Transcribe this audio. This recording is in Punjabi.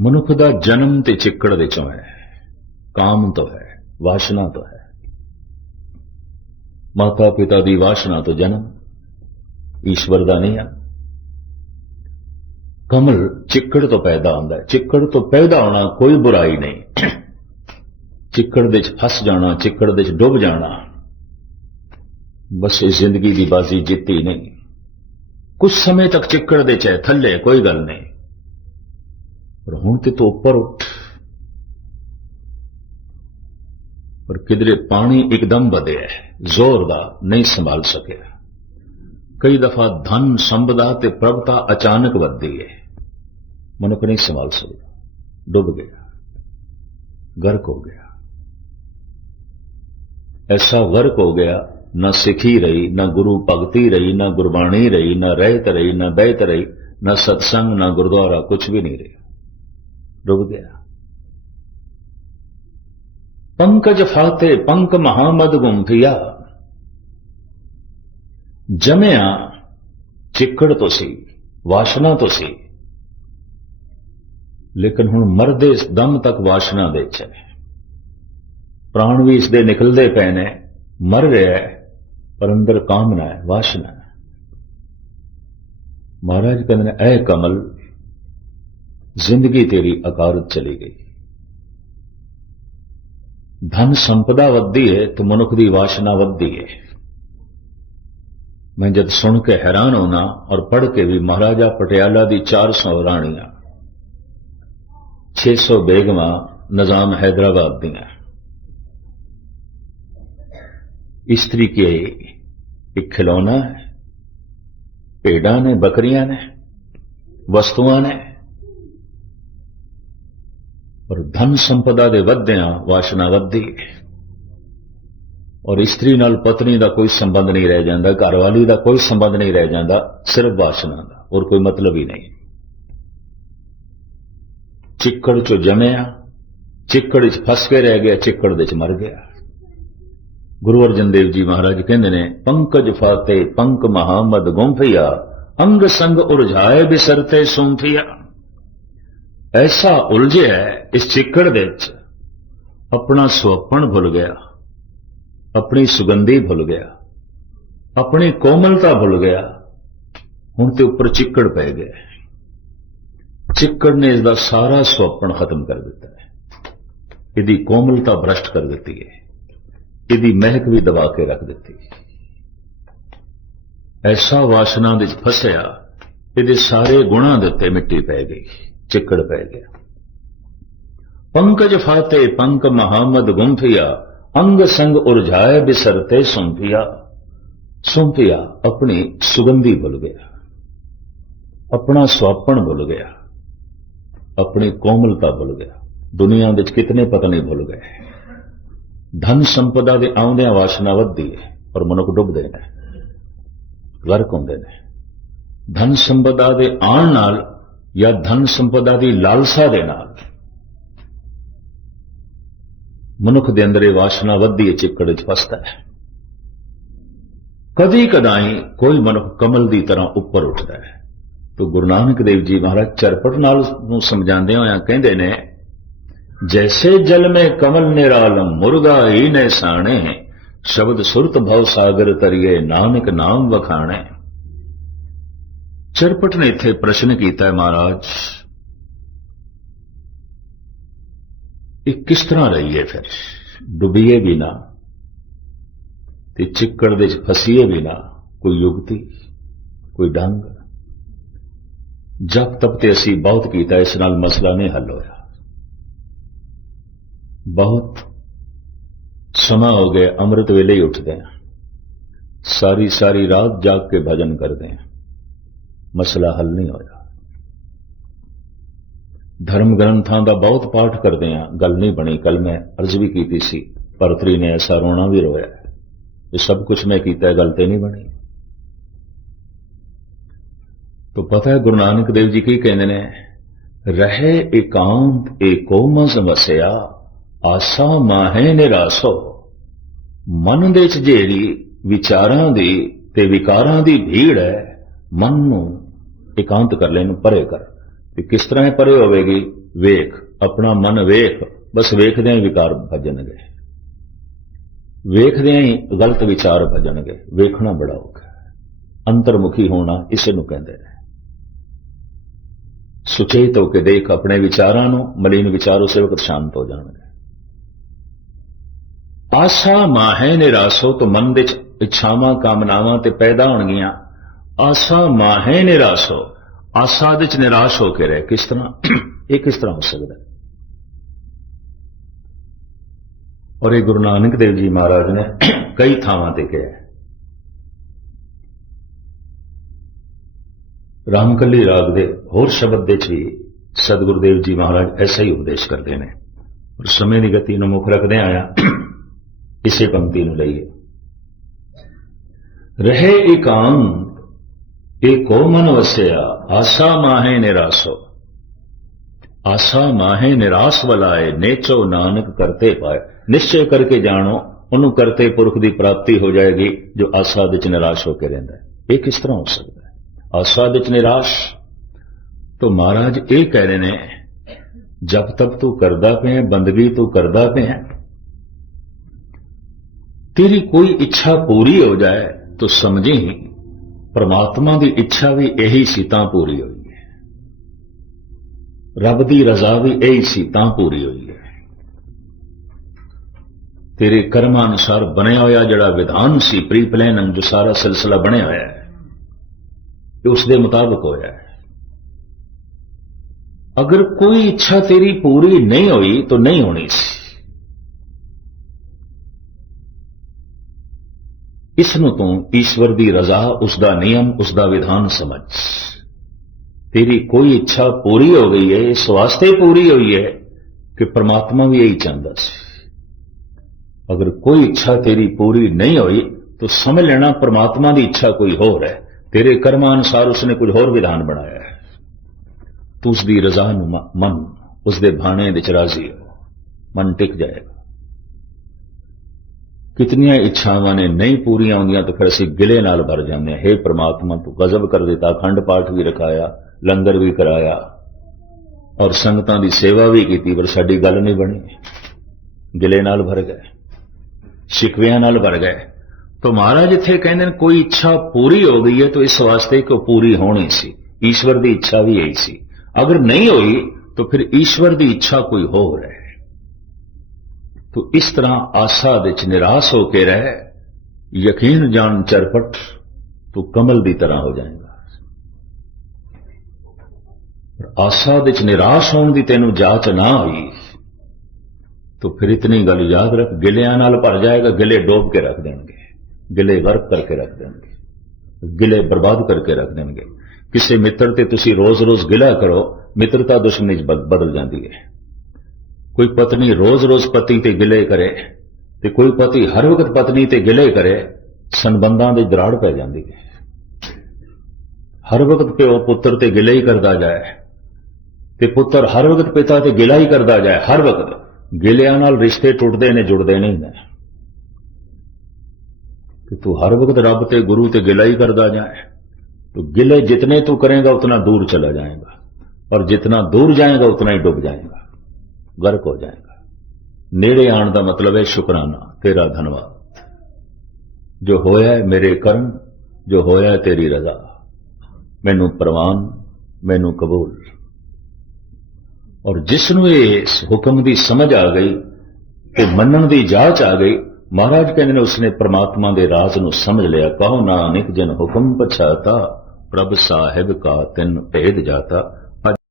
ਮਨੁੱਖ ਦਾ ਜਨਮ ਤੇ ਚਿੱਕੜ ਵਿੱਚੋਂ ਹੈ, ਕਾਮ ਤੋਂ ਹੈ, ਵਾਸ਼ਨਾ ਤੋਂ ਹੈ। ਮਾਤਾ ਪਿਤਾ ਦੀ ਵਾਸ਼ਨਾ ਤੋਂ ਜਨਮ, ਈਸ਼ਵਰ ਦਾ ਨਹੀਂ ਹੈ ਕਮਲ ਚਿੱਕੜ ਤੋਂ ਪੈਦਾ ਹੁੰਦਾ ਹੈ। ਚਿੱਕੜ ਤੋਂ ਪੈਦਾ ਹੋਣਾ ਕੋਈ ਬੁਰਾਈ ਨਹੀਂ। ਚਿੱਕੜ ਦੇ ਵਿੱਚ ਫਸ ਜਾਣਾ, ਚਿੱਕੜ ਦੇ ਵਿੱਚ ਡੁੱਬ ਜਾਣਾ, ਬਸ ਇਹ ਜ਼ਿੰਦਗੀ ਦੀ ਬਾਜ਼ੀ ਜਿੱਤੀ ਨਹੀਂ। ਕੁਝ ਸਮੇਂ ਤੱਕ ਚਿੱਕੜ ਦੇ ਚ ਹੈ, ਥੱਲੇ ਕੋਈ ਗੱਲ ਨਹੀਂ। ਪਰ ਹੁਣ ਤੇ ਤੂੰ ਉੱਪਰ ਉੱਠ ਪਰ ਕਿਧਰੇ ਪਾਣੀ ਇੱਕਦਮ ਵਧਿਆ ਹੈ, ਜ਼ੋਰ ਦਾ ਨਹੀਂ ਸੰਭਾਲ ਸਕਿਆ ਕਈ ਦਫਾ ਧਨ ਸੰਪਦਾ ਤੇ ਪ੍ਰਭਤਾ ਅਚਾਨਕ ਵੱਧਦੀ ਹੈ ਮਨੁੱਖ ਨਹੀਂ ਸੰਭਾਲ ਸਕਦਾ ਡੁੱਬ ਗਿਆ ਗਰਕ ਹੋ ਗਿਆ ਐਸਾ ਗਰਕ ਹੋ ਗਿਆ ਨਾ ਸਿੱਖੀ ਰਹੀ ਨਾ ਗੁਰੂ ਭਗਤੀ ਰਹੀ ਨਾ ਗੁਰਬਾਣੀ ਰਹੀ ਨਾ ਰਹਿਤ ਰਹੀ ਨਾ ਬਹਿਤ ਰਹੀ ਨਾ ਸਤਸੰਗ ਨਾ ਗੁਰਦੁਆਰਾ ਕੁਝ ਵੀ ਨਹੀਂ ਰਿਹਾ ਡੁੱਬ ਗਿਆ। ਪੰਕਜ ਫਾਤੇ ਪੰਕ ਮਹਾਮਦ ਗੁੰਫਿਆ ਜਮਿਆ ਚਿੱਕੜ ਤੋਂ ਸੀ, ਵਾਸ਼ਨਾ ਤੋਂ ਸੀ। ਲੇਕਿਨ ਹੁਣ ਮਰਦੇ ਦਮ ਤੱਕ ਵਾਸ਼ਨਾ ਦੇ ਚ ਹੈ। ਪ੍ਰਾਣ ਵੀ ਇਸ ਦੇ ਨਿਕਲਦੇ ਪਏ ਨੇ, ਮਰ ਰਿਹਾ ਹੈ, ਪਰ ਅੰਦਰ ਕਾਮਨਾ ਹੈ, ਵਾਸ਼ਨਾ ਹੈ। ਮਹਾਰਾਜ ਕਹਿੰਦੇ ਨੇ, ਐ ਕਮਲ ਜ਼ਿੰਦਗੀ ਤੇਰੀ ਅਕਾਰਤ ਚਲੀ ਗਈ। ਧਨ ਸੰਪਦਾ ਵੱਧਦੀ ਹੈ ਤੇ ਮਨੁੱਖ ਦੀ ਵਾਸ਼ਨਾ ਵੱਧਦੀ ਹੈ ਮੈਂ ਜਦ ਸੁਣ ਕੇ ਹੈਰਾਨ ਹੋਣਾ ਔਰ ਪੜ੍ਹ ਕੇ ਵੀ ਮਹਾਰਾਜਾ ਪਟਿਆਲਾ ਦੀ 400 ਰਾਣੀਆਂ 600 ਬੇਗਮਾਂ ਨਿਜ਼ਾਮ ਹੈਦਰਾਬਾਦ ਦੀਆਂ। ਇਸਤਰੀ ਕੇ ਇੱਕ ਖਿਲੌਣਾ ਹੈ, ਭੇਡਾਂ ਨੇ, ਬੱਕਰੀਆਂ ਨੇ, ਵਸਤੂਆਂ ਨੇ ਪਰ ਧਨ ਸੰਪਦਾ ਦੇ ਵੱਧਦਿਆਂ ਵਾਸ਼ਨਾ ਵੱਧਦੀ। ਔਰ ਇਸਤਰੀ ਨਾਲ ਪਤਨੀ ਦਾ ਕੋਈ ਸੰਬੰਧ ਨਹੀਂ ਰਹਿ ਜਾਂਦਾ, ਘਰਵਾਲੀ ਦਾ ਕੋਈ ਸੰਬੰਧ ਨਹੀਂ ਰਹਿ ਜਾਂਦਾ, ਸਿਰਫ ਵਾਸ਼ਨਾ ਦਾ ਔਰ ਕੋਈ ਮਤਲਬ ਹੀ ਨਹੀਂ। ਚਿੱਕੜ ਚੋਂ ਜਮਿਆ, ਚਿੱਕੜ 'ਚ ਫਸ ਕੇ ਰਹਿ ਗਿਆ, ਚਿੱਕੜ ਦੇ 'ਚ ਮਰ ਗਿਆ। ਗੁਰੂ ਅਰਜਨ ਦੇਵ ਜੀ ਮਹਾਰਾਜ ਕਹਿੰਦੇ ਨੇ, ਪੰਕਜ ਫਾਤੇ ਪੰਕ ਮਹਾਮਦ ਗੁੰਫਿਆ, ਅੰਗ ਸੰਗ ਉਰਝਾਏ ਬਿਸਰਤੇ ਸੁੰਫਿਆ। ਐਸਾ ਉਲਝਿਆ ਇਸ ਚਿੱਕੜ ਦੇ ਵਿੱਚ ਆਪਣਾ ਸੁਪਨ ਭੁੱਲ ਗਿਆ ਆਪਣੀ ਸੁਗੰਧੀ ਭੁੱਲ ਗਿਆ ਆਪਣੀ ਕੋਮਲਤਾ ਭੁੱਲ ਗਿਆ ਹੁਣ ਤੇ ਉੱਪਰ ਚਿੱਕੜ ਪੈ ਗਿਆ ਚਿੱਕੜ ਨੇ ਇਸ ਦਾ ਸਾਰਾ ਸੁਪਨ ਖਤਮ ਕਰ ਦਿੱਤਾ ਹੈ ਇਹਦੀ ਕੋਮਲਤਾ ਭ੍ਰਸ਼ਟ ਕਰ ਦਿੱਤੀ ਹੈ ਇਹਦੀ ਮਹਿਕ ਵੀ ਦਬਾ ਕੇ ਰੱਖ ਦਿੱਤੀ ਐਸਾ ਵਾਸ਼ਨਾ ਵਿੱਚ ਫਸਿਆ ਇਹਦੇ ਸਾਰੇ ਗੁਣਾਂ ਦੇ ਉੱਤੇ ਮਿੱਟੀ ਪੈ ਗਈ ਚਿੱਕੜ ਪੈ ਗਿਆ। ਪੰਕਜ ਫਾਤੇ ਪੰਕ ਮਹਾਮਦ ਗੁੰਫਿਆ ਅੰਗ ਸੰਗ ਉਰਝਾਏ ਬਿਸਰਤੇ ਸੁੰਫਿਆ ਸੁੰਫਿਆ ਆਪਣੀ ਸੁਗੰਧੀ ਭੁੱਲ ਗਿਆ। ਆਪਣਾ ਸੁਆਪਣ ਭੁੱਲ ਗਿਆ। ਆਪਣੀ ਕੋਮਲਤਾ ਭੁੱਲ ਗਿਆ। ਦੁਨੀਆ ਵਿੱਚ ਕਿਤਨੇ ਪਤਾ ਭੁੱਲ ਗਏ। ਧਨ ਸੰਪਦਾ ਦੇ ਆਉਂਦਿਆਂ ਵਾਸ਼ਨਾ ਵੱਧਦੀ ਹੈ ਪਰ ਮਨੁੱਖ ਡੁੱਬਦੇ ਨੇ। ਗਰਕ ਹੁੰਦੇ ਨੇ। ਧਨ ਸੰਪਦਾ ਦੇ ਆਉਣ ਨਾਲ ਜਾਂ ਧਨ ਸੰਪਦਾ ਦੀ ਲਾਲਸਾ ਦੇ ਨਾਲ ਮਨੁੱਖ ਦੇ ਅੰਦਰ ਇਹ ਵਾਸ਼ਨਾ ਵੱਧਦੀ ਹੈ, ਚਿੱਕੜ ਚ ਫਸਦਾ ਹੈ। ਕਦੀ ਕਦਾਈ ਕੋਈ ਮਨੁੱਖ ਕਮਲ ਦੀ ਤਰ੍ਹਾਂ ਉੱਪਰ ਉੱਠਦਾ ਹੈ। ਤੋ ਗੁਰੂ ਨਾਨਕ ਦੇਵ ਜੀ ਮਹਾਰਾਜ ਚਰਪਟ ਨਾਲ ਨੂੰ ਸਮਝਾਉਂਦੇ ਹੋਇਆ ਕਹਿੰਦੇ ਨੇ, ਜੈਸੇ ਜਲ ਮੇ ਕਮਲ ਨਿਰਾਲਮ ਮੁਰਗਾ ਹੀ ਨੇ ਸਾਣੇ, ਸ਼ਬਦ ਸੁਰਤ ਭਵ ਸਾਗਰ ਤਰੀਏ ਨਾਨਕ ਨਾਮ ਵਖਾਣੇ। ਚਰਪਟ ਨੇ ਇੱਥੇ ਪ੍ਰਸ਼ਨ ਕੀਤਾ ਹੈ ਮਹਾਰਾਜ ਇਹ ਕਿਸ ਤਰ੍ਹਾਂ ਰਹੀਏ ਫਿਰ ਡੁੱਬੀਏ ਵੀ ਨਾ ਤੇ ਚਿੱਕੜ ਦੇ ਚ ਫਸੀਏ ਵੀ ਨਾ ਕੋਈ ਯੁਗਤੀ ਕੋਈ ਡੰਗ ਜਪ ਤਪ ਤੇ ਅਸੀਂ ਬਹੁਤ ਕੀਤਾ ਇਸ ਨਾਲ ਮਸਲਾ ਨਹੀਂ ਹੱਲ ਹੋਇਆ ਬਹੁਤ ਸਮਾਂ ਹੋ ਗਿਆ ਅੰਮ੍ਰਿਤ ਵੇਲੇ ਹੀ ਉੱਠਦੇ ਹਾਂ ਸਾਰੀ ਸਾਰੀ ਰਾਤ ਜਾਗ ਕੇ ਭਜਨ ਕਰਦੇ ਹਾਂ ਮਸਲਾ ਹੱਲ ਨਹੀਂ ਹੋਇਆ। ਧਰਮ ਗ੍ਰੰਥਾਂ ਦਾ ਬਹੁਤ ਪਾਠ ਕਰਦੇ ਹਾਂ ਗੱਲ ਨਹੀਂ ਬਣੀ ਕੱਲ ਮੈਂ ਅਰਜ਼ ਵੀ ਕੀਤੀ ਸੀ ਭਰਤਰੀ ਨੇ ਐਸਾ ਰੋਣਾ ਵੀ ਰੋਇਆ ਇਹ ਸਭ ਕੁਝ ਮੈਂ ਕੀਤਾ ਗੱਲ ਤੇ ਨਹੀਂ ਬਣੀ। ਤੋ ਪਤਾ ਹੈ ਗੁਰੂ ਨਾਨਕ ਦੇਵ ਜੀ ਕੀ ਕਹਿੰਦੇ ਨੇ? ਰਹੇ ਇਕਾਂਤ ਏਕੋ ਮਜ਼ ਵਸਿਆ, ਆਸਾ ਮਾਹੇ ਨਿਰਾਸੋ। ਮਨ ਦੇ ਚ ਜਿਹੜੀ ਵਿਚਾਰਾਂ ਦੀ ਤੇ ਵਿਕਾਰਾਂ ਦੀ ਭੀੜ ਹੈ ਮਨ ਨੂੰ ਇਕਾਂਤ ਕਰ ਲੈ ਨੂੰ ਪਰੇ ਕਰ। ਤੇ ਕਿਸ ਤਰ੍ਹਾਂ ਇਹ ਪਰੇ ਹੋਵੇਗੀ? ਵੇਖ, ਆਪਣਾ ਮਨ ਵੇਖ। ਬਸ ਵੇਖਦਿਆਂ ਹੀ ਵਿਕਾਰ ਭਜਣਗੇ। ਵੇਖਦਿਆਂ ਹੀ ਗਲਤ ਵਿਚਾਰ ਭਜਣਗੇ। ਵੇਖਣਾ ਬੜਾ ਔਖਾ ਅੰਤਰਮੁਖੀ ਹੋਣਾ ਇਸੇ ਨੂੰ ਕਹਿੰਦੇ ਨੇ। ਸੁਚੇਤ ਹੋ ਕੇ ਦੇਖ ਆਪਣੇ ਵਿਚਾਰਾਂ ਨੂੰ, ਮਲੀਨ ਵਿਚਾਰ ਉਸੇ ਵਕਤ ਸ਼ਾਂਤ ਹੋ ਜਾਣਗੇ। ਆਸ਼ਾ ਮਾਹੇ ਨਿਰਾਸੋ ਤੋਂ ਮਨ ਵਿੱਚ ਇੱਛਾਵਾਂ, ਕਾਮਨਾਵਾਂ ਤੇ ਪੈਦਾ ਹੋਣਗੀਆਂ। ਆਸ਼ਾ ਮਾਹੇ ਨਿਰਾਸੋ ਆਸਾ ਵਿੱਚ ਨਿਰਾਸ਼ ਹੋ ਕੇ ਰਹੇ ਕਿਸ ਤਰ੍ਹਾਂ ਇਹ ਕਿਸ ਤਰ੍ਹਾਂ ਹੋ ਸਕਦਾ ਹੈ? ਔਰ ਇਹ ਗੁਰੂ ਨਾਨਕ ਦੇਵ ਜੀ ਮਹਾਰਾਜ ਨੇ ਕਈ ਥਾਵਾਂ ਤੇ ਕਿਹਾ ਹੈ। ਰਾਮਕਲੀ ਰਾਗ ਦੇ ਹੋਰ ਸ਼ਬਦ ਦੇ ਚ ਵੀ ਸਤਿਗੁਰੂ ਦੇਵ ਜੀ ਮਹਾਰਾਜ ਐਸਾ ਹੀ ਉਪਦੇਸ਼ ਕਰਦੇ ਨੇ ਔਰ ਸਮੇਂ ਦੀ ਗਤੀ ਨੂੰ ਮੁੱਖ ਰੱਖਦੇ ਆਇਆ ਇਸੇ ਪੰਕਤੀ ਨੂੰ ਲਈਏ ਰਹੇ ਇਕਾਂਤ ਏਕੋ ਮਨ ਵਸਿਆ ਆਸਾ ਮਾਹੇ ਨਿਰਾਸੋ ਆਸਾ ਮਾਹੇ ਨਿਰਾਸ ਵਲਾਏ ਨੇਚੋ ਨਾਨਕ ਕਰਤੇ ਪਾਏ ਨਿਸ਼ਚੈ ਕਰਕੇ ਜਾਣੋ ਉਹਨੂੰ ਕਰਤੇ ਪੁਰਖ ਦੀ ਪ੍ਰਾਪਤੀ ਹੋ ਜਾਏਗੀ ਜੋ ਆਸਾ ਵਿੱਚ ਨਿਰਾਸ਼ ਹੋ ਕੇ ਰਹਿੰਦਾ ਹੈ ਇਹ ਕਿਸ ਤਰ੍ਹਾਂ ਹੋ ਸਕਦਾ ਹੈ ਆਸਾ ਵਿੱਚ ਨਿਰਾਸ਼ तो महाराज ਇਹ ਕਹਿ ਰਹੇ ਨੇ ਜਬ ਤੱਕ ਤੂੰ ਕਰਦਾ ਪਿਆ ਬੰਦਗੀ ਤੂੰ ਕਰਦਾ ਪਿਆ ਤੇਰੀ ਕੋਈ ਇੱਛਾ ਪੂਰੀ ਹੋ ਜਾਏ ਤਾਂ ਸਮਝੀ ਪ੍ਰਮਾਤਮਾ ਦੀ ਇੱਛਾ ਵੀ ਇਹੀ ਸੀ ਤਾਂ ਪੂਰੀ ਹੋਈ ਹੈ। ਰੱਬ ਦੀ ਰਜ਼ਾ ਵੀ ਇਹੀ ਸੀ ਤਾਂ ਪੂਰੀ ਹੋਈ ਹੈ। ਤੇਰੇ ਕਰਮਾਂ ਅਨੁਸਾਰ ਬਣਿਆ ਹੋਇਆ ਜਿਹੜਾ ਵਿਧਾਨ ਸੀ ਪ੍ਰੀ ਪਲਾਨ ਜੋ ਸਾਰਾ ਸਿਲਸਿਲਾ ਬਣਿਆ ਹੋਇਆ ਹੈ, ਇਹ ਉਸ ਦੇ ਮੁਤਾਬਕ ਹੋਇਆ ਹੈ। ਅਗਰ ਕੋਈ ਇੱਛਾ ਤੇਰੀ ਪੂਰੀ ਨਹੀਂ ਹੋਈ, ਤਾਂ ਨਹੀਂ ਹੋਣੀ ਸੀ। ਇਸ ਨੂੰ ਤੂੰ ਈਸ਼ਵਰ ਦੀ ਰਜ਼ਾ ਉਸ ਦਾ ਨਿਯਮ ਉਸ ਦਾ ਵਿਧਾਨ ਸਮਝ। ਤੇਰੀ ਕੋਈ ਇੱਛਾ ਪੂਰੀ ਹੋ ਗਈ ਹੈ ਇਸ ਵਾਸਤੇ ਪੂਰੀ ਹੋਈ ਹੈ ਕਿ ਪ੍ਰਮਾਤਮਾ ਵੀ ਇਹੀ ਚਾਹੁੰਦਾ ਸੀ। ਅਗਰ ਕੋਈ ਇੱਛਾ ਤੇਰੀ ਪੂਰੀ ਨਹੀਂ ਹੋਈ, ਤਾਂ ਸਮਝ ਲੈਣਾ ਪ੍ਰਮਾਤਮਾ ਦੀ ਇੱਛਾ ਕੋਈ ਹੋਰ ਹੈ। ਤੇਰੇ ਕਰਮਾਂ ਅਨੁਸਾਰ ਉਸਨੇ ਕੁਝ ਹੋਰ ਵਿਧਾਨ ਬਣਾਇਆ ਹੈ। ਤੂੰ ਉਸ ਦੀ ਰਜ਼ਾ ਨੂੰ ਮ- ਮੰਨ ਉਸ ਦੇ ਭਾਣੇ ਵਿੱਚ ਰਾਜ਼ੀ ਹੋ। ਮਨ ਟਿਕ ਜਾਏਗਾ। ਕਿਤਨੀਆਂ ਇੱਛਾਵਾਂ ਨੇ ਨਹੀਂ ਪੂਰੀਆਂ ਹੁੰਦੀਆਂ ਤਾਂ ਫਿਰ ਅਸੀਂ ਗਿਲੇ ਨਾਲ ਭਰ ਜਾਂਦੇ ਹਾਂ। हे ਪ੍ਰਮਾਤਮਾ, ਤੂੰ ਗਜ਼ਬ ਕਰ ਦਿੱਤਾ, ਅਖੰਡ ਪਾਠ ਵੀ ਰਖਾਇਆ, ਲੰਗਰ ਵੀ ਕਰਾਇਆ ਔਰ ਸੰਗਤਾਂ ਦੀ ਸੇਵਾ ਵੀ ਕੀਤੀ, ਪਰ ਸਾਡੀ ਗੱਲ ਨਹੀਂ ਬਣੀ। ਗਿਲੇ ਨਾਲ ਭਰ ਗਏ, ਸ਼ਿਕਵਿਆਂ ਨਾਲ ਭਰ ਗਏ। ਤਾਂ ਮਹਾਰਾਜ, ਇੱਥੇ ਕਹਿੰਦੇ ਨੇ ਕੋਈ ਇੱਛਾ ਪੂਰੀ ਹੋ ਗਈ ਹੈ ਤਾਂ ਇਸ ਵਾਸਤੇ ਕਿ ਉਹ ਪੂਰੀ ਹੋਣੀ ਸੀ। ਈਸ਼ਵਰ ਦੀ ਇੱਛਾ ਵੀ ਇਹੀ ਸੀ। ਅਗਰ ਨਹੀਂ ਹੋਈ ਤਾਂ ਫਿਰ ਈਸ਼ਵਰ ਦੀ ਇੱਛਾ ਕੋਈ ਹੋਰ ਹੈ। ਤੋ ਇਸ ਤਰ੍ਹਾਂ ਆਸਾ ਵਿੱਚ ਨਿਰਾਸ਼ ਹੋ ਕੇ ਰਹਿ ਯਕੀਨ ਜਾਣ ਚਰਪਟ ਤੂੰ ਕਮਲ ਦੀ ਤਰ੍ਹਾਂ ਹੋ ਜਾਏਗਾ ਪਰ ਆਸਾ ਵਿੱਚ ਨਿਰਾਸ਼ ਹੋਣ ਦੀ ਤੈਨੂੰ ਜਾਚ ਨਾ ਹੋਈ ਤੋ ਫਿਰ ਇਤਨੀ ਗੱਲ ਯਾਦ ਰੱਖ ਗਿਲਿਆਂ ਨਾਲ ਭਰ ਜਾਏਗਾ ਗਿਲੇ ਡੋਬ ਕੇ ਰੱਖ ਦੇਣਗੇ ਗਿਲੇ ਗਰਕ ਕਰਕੇ ਰੱਖ ਦੇਣਗੇ ਗਿਲੇ ਬਰਬਾਦ ਕਰਕੇ ਰੱਖ ਦੇਣਗੇ ਕਿਸੇ ਮਿੱਤਰ ਤੇ ਤੁਸੀਂ ਰੋਜ਼-ਰੋਜ਼ ਗਿਲਾ ਕਰੋ ਮਿੱਤਰਤਾ ਦੁਸ਼ਮਣੀ ਚ ਬਦ- ਬਦਲ ਜਾਂਦੀ ਹੈ ਕੋਈ ਪਤਨੀ ਰੋਜ਼-ਰੋਜ਼ ਪਤੀ ਤੇ ਗਿਲੇ ਕਰੇ ਤੇ ਕੋਈ ਪਤੀ ਹਰ ਵਕਤ ਪਤਨੀ ਤੇ ਗਿਲੇ ਕਰੇ ਸੰਬੰਧਾਂ ਦੀ ਦਰਾੜ ਪੈ ਜਾਂਦੀ ਹੈ ਹਰ ਵਕਤ ਪਿਓ ਪੁੱਤਰ ਤੇ ਗਿਲੇ ਹੀ ਕਰਦਾ ਜਾਏ ਤੇ ਪੁੱਤਰ ਹਰ ਵਕਤ ਪਿਤਾ ਤੇ ਗਿਲਾ ਹੀ ਕਰਦਾ ਜਾਏ ਹਰ ਵਕਤ ਗਿਲਿਆਂ ਨਾਲ ਰਿਸ਼ਤੇ ਟੁੱਟਦੇ ਨੇ ਜੁੜਦੇ ਨਹੀਂ ਨੇ ਕਿ ਤੂੰ ਹਰ ਵਕਤ ਰੱਬ ਤੇ ਗੁਰੂ ਤੇ ਗਿਲਾ ਹੀ ਕਰਦਾ ਜਾਏ तो गिले जितने तू करेगा उतना दूर चला जाएगा और जितना दूर जाएगा उतना ही डूब जाएगा ਗਰਕ ਹੋ ਜਾਏਗਾ। ਨੇੜੇ ਆਣ ਦਾ ਮਤਲਬ ਹੈ ਸ਼ੁਕਰਾਨਾ, ਤੇਰਾ ਧੰਨਵਾਦ। ਜੋ ਹੋਇਆ ਮੇਰੇ ਕਰਮ, ਜੋ ਹੋਇਆ ਤੇਰੀ ਰਜ਼ਾ। ਮੈਨੂੰ ਪ੍ਰਵਾਨ, ਮੈਨੂੰ ਕਬੂਲ। ਔਰ ਜਿਸ ਨੂੰ ਇਸ ਹੁਕਮ ਦੀ ਸਮਝ ਆ ਗਈ ਤੇ ਮੰਨਣ ਦੀ ਜਾਚ ਆ ਗਈ, ਮਹਾਰਾਜ ਕਹਿੰਦੇ ਨੇ ਉਸਨੇ ਪ੍ਰਮਾਤਮਾ ਦੇ ਰਾਜ਼ ਨੂੰ ਸਮਝ ਲਿਆ। ਕਹੋ ਨਾਨਕ, ਜਨ ਹੁਕਮ ਪਛਾਤਾ, ਪ੍ਰਭ ਸਾਹਿਬ ਕਾ ਤਿੰਨ ਭੇਦ ਜਾਤਾ।